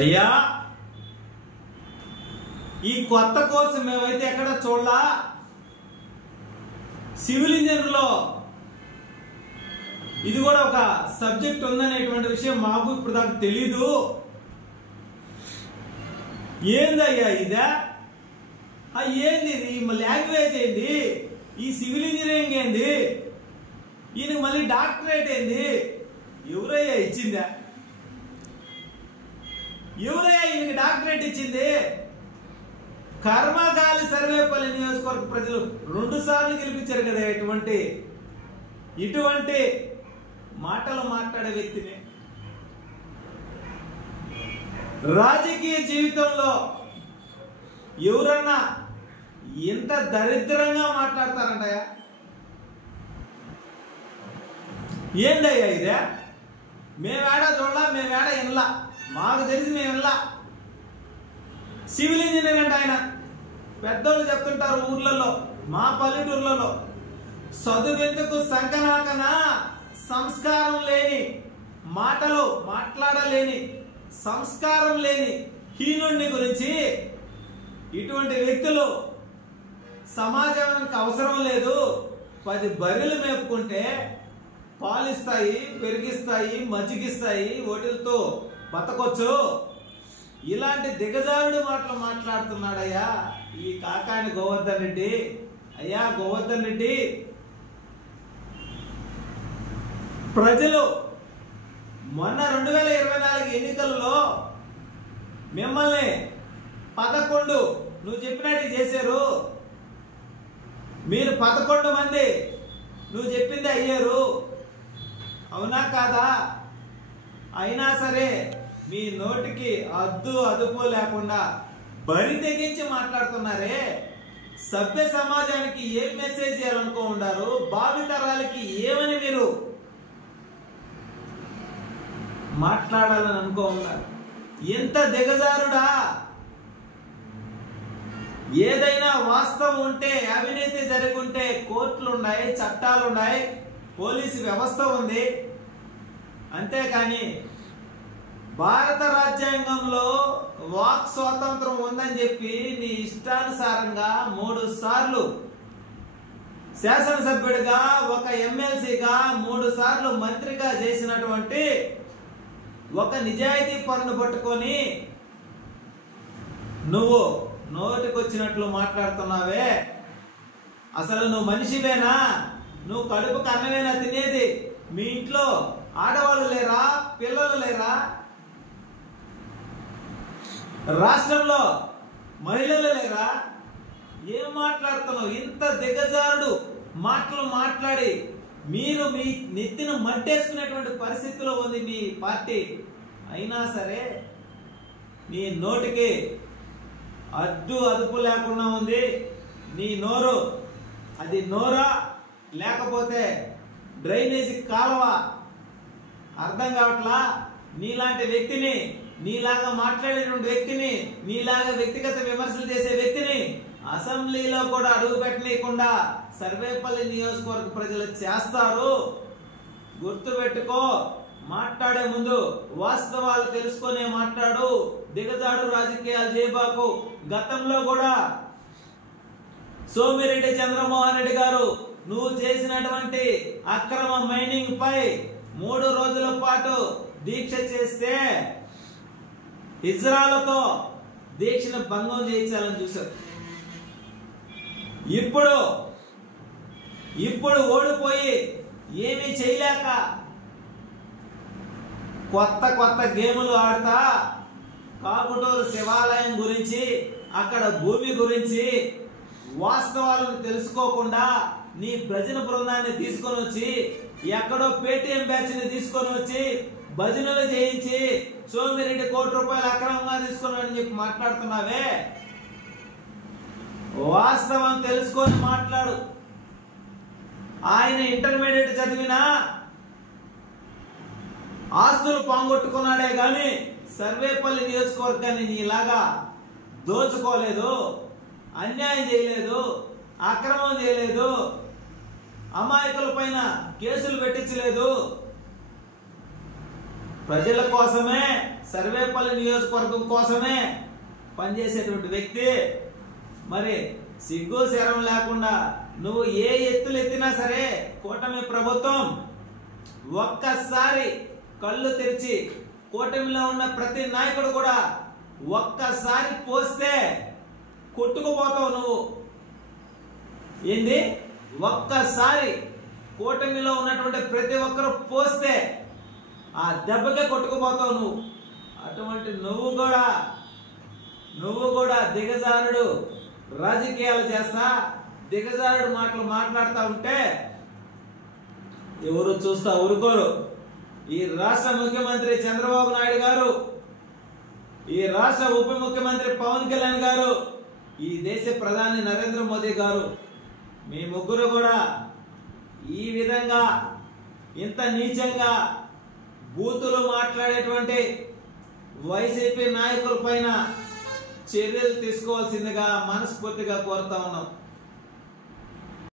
అయ్యా ఈ కొత్త కోర్సు మేమైతే ఎక్కడ చూడలా. సివిల్ ఇంజనీర్లో ఇది కూడా ఒక సబ్జెక్ట్ ఉందనేటువంటి విషయం మాకు ఇప్పుడు దాకా తెలీదు. ఏందయ్యా ఇదా? ఏంది ఇది? లాంగ్వేజ్ ఏంది? ఈ సివిల్ ఇంజనీరింగ్ ఏంది? ఈయనకి మళ్ళీ డాక్టరేట్ ఏంది? ఎవరయ్యా ఇచ్చిందా? ఎవరయ్యా ఈయనకి డాక్టరేట్ ఇచ్చింది? కర్మగాలి సర్వేపల్లి నియోజకవర్గ ప్రజలు 2 సార్లు గెలిపించారు కదా. ఇటువంటి మాటలు మాట్లాడే వ్యక్తిని రాజకీయ జీవితంలో ఎవరన్నా ఎంత దరిద్రంగా మాట్లాడతారంటయా? ఏందయ్యా ఇదే? మేమేడా చూడలా, మేమేడా ఇన్లా, మాకు తెలిసి మేము ఇన్లా. సివిల్ ఇంజనీర్ అంటే ఆయన పెద్దోళ్ళు చెప్తుంటారు ఊర్లలో, మా పల్లెటూర్లలో, చదువెందుకు సంకనాకన, సంస్కారం లేని మాటలు మాట్లాడలేని, సంస్కారం లేని హీనుడిని గురించి ఇటువంటి వ్యక్తులు సమాజానికి అవసరం లేదు. 10 బర్రెలు మేపుకుంటే పాలిస్తాయి, పెరిగిస్తాయి, మజ్జిగిస్తాయి, వాటితో బతకొచ్చు. ఇలాంటి దిగజారుడు మాటలు మాట్లాడుతున్నాడయ్యా ఈ కాకాని గోవర్ధన్ రెడ్డి. అయ్యా గోవర్ధన్ రెడ్డి, ప్రజలు మొన్న 2024 ఎన్నికల్లో మిమ్మల్ని 11 నువ్వు చెప్పినట్టు చేశారు. మీరు 11 మంది నువ్వు చెప్పింది అయ్యారు, అవునా కాదా? అయినా సరే మీ నోటికి అద్దు అదుపు లేకుండా బరి తెగించి మాట్లాడుతున్నారే. సభ్య సమాజానికి ఏం మెసేజ్ చేయాలనుకో ఉండారు? భావితరాలకి ఏమని మీరు మాట్లాడాలని అనుకో ఉన్నారు? ఎంత దిగజారుడా! ఏదైనా వాస్తవం ఉంటే, అవినీతి జరుగుంటే కోర్టులు ఉన్నాయి, చట్టాలు ఉన్నాయి, పోలీసు వ్యవస్థ ఉంది. అంతేకాని భారత రాజ్యాంగంలో వాక్ స్వాతంత్రం ఉందని చెప్పి నీ ఇష్టానుసారంగా 3 సార్లు శాసనసభ్యుడిగా, ఒక ఎమ్మెల్సీగా, 3 సార్లు మంత్రిగా చేసినటువంటి ఒక నిజాయితీ పరును పట్టుకొని నువ్వు నోటికొచ్చినట్లు మాట్లాడుతున్నావే. అసలు నువ్వు మనిషివేనా? నువ్వు కడుపుకు అన్నమేనా తినేది? మీ ఇంట్లో ఆడవాళ్ళు లేరా? పిల్లలు లేరా? రాష్ట్రంలో మహిళలు లేరా? ఏం మాట్లాడుతున్నావు? ఇంత దిగజారుడు మాటలు మాట్లాడి మీరు మీ నెత్తిన మట్టేసుకునేటువంటి పరిస్థితిలో ఉంది మీ పార్టీ. అయినా సరే నీ నోటికి అడ్డు అదుపు లేకుండా ఉంది. నీ నోరు అది నోరా లేకపోతే డ్రైనేజీ కాలువ అర్థం కావట్లా. నీలాంటి వ్యక్తిని, నీలాగా మాట్లాడేటువంటి వ్యక్తిని, నీలాగా వ్యక్తిగత విమర్శలు చేసే వ్యక్తిని అసెంబ్లీలో కూడా అడుగు పెట్టనీయకుండా సర్వేపల్లి నియోజకవర్గ ప్రజలు చేస్తారు. గుర్తుపెట్టుకో. మాట్లాడే ముందు వాస్తవాలు తెలుసుకునే మాట్లాడు. దిగజాడు రాజకీయాలు చేయబాకు. గతంలో కూడా సోమిరెడ్డి చంద్రమోహన్ రెడ్డి గారు నువ్వు చేసినటువంటి అక్రమ మైనింగ్ పై 3 రోజుల పాటు దీక్ష చేస్తే ఇజ్రాయెల్తో దీక్షను భంగం చేయించాలని చూశారు. ఇప్పుడు ఓడిపోయి ఏమీ చేయలేక కొత్త గేములు ఆడతా కాకుటూరు శివాలయం గురించి, అక్కడ భూమి గురించి వాస్తవాలను తెలుసుకోకుండా నీ భజన బృందాన్ని తీసుకొని వచ్చి, ఎక్కడో పేటీఎం బ్యాచ్ ని తీసుకొని వచ్చి భజనలు చేయించి సోమిరెడ్డి ₹1 కోటి అక్రమంగా తీసుకున్నాడని చెప్పి మాట్లాడుతున్నావే. వాస్తవం తెలుసుకొని మాట్లాడు. ఆయన ఇంటర్మీడియట్ చదివినా ఆస్తులు పోగొట్టుకున్నాడే గాని సర్వేపల్లి నియోజకవర్గాన్ని నీలాగా దోచుకోలేదు, అన్యాయం చేయలేదు, అక్రమం చేయలేదు, అమాయకుల పైన కేసులు పెట్టించలేదు. ప్రజల కోసమే సర్వేపల్లి నియోజకవర్గం కోసమే పనిచేసేటువంటి వ్యక్తి. మరి సిగ్గు శరం లేకుండా నువ్వు ఏ ఎత్తులు ఎత్తినా సరే కూటమి ప్రభుత్వం ఒక్కసారి కళ్ళు తెరిచి కూటమిలో ఉన్న ప్రతి నాయకుడు కూడా ఒక్కసారి పోస్తే కొట్టుకుపోతావు నువ్వు. ఏంది? ఒక్కసారి కూటమిలో ఉన్నటువంటి ప్రతి ఒక్కరు పోస్తే ఆ దెబ్బకే కొట్టుకుపోతావు నువ్వు. అటువంటి నువ్వు కూడా దిగజారుడు రాజకీయాలు చేస్తా దిగజారుడు మాటలు మాట్లాడుతూ ఉంటే ఎవరు చూస్తా ఊరుకోరు. ఈ రాష్ట్ర ముఖ్యమంత్రి చంద్రబాబు నాయుడు గారు, ఈ రాష్ట్ర ఉప ముఖ్యమంత్రి పవన్ కళ్యాణ్ గారు, ఈ దేశ ప్రధాని నరేంద్ర మోదీ గారు, మీ ముగ్గురు కూడా ఈ విధంగా ఇంత నీచంగా బూతులు మాట్లాడేటువంటి వైసీపీ నాయకుల పైన చర్యలు తీసుకోవాల్సిందిగా మనస్ఫూర్తిగా కోరుతా ఉన్నాం.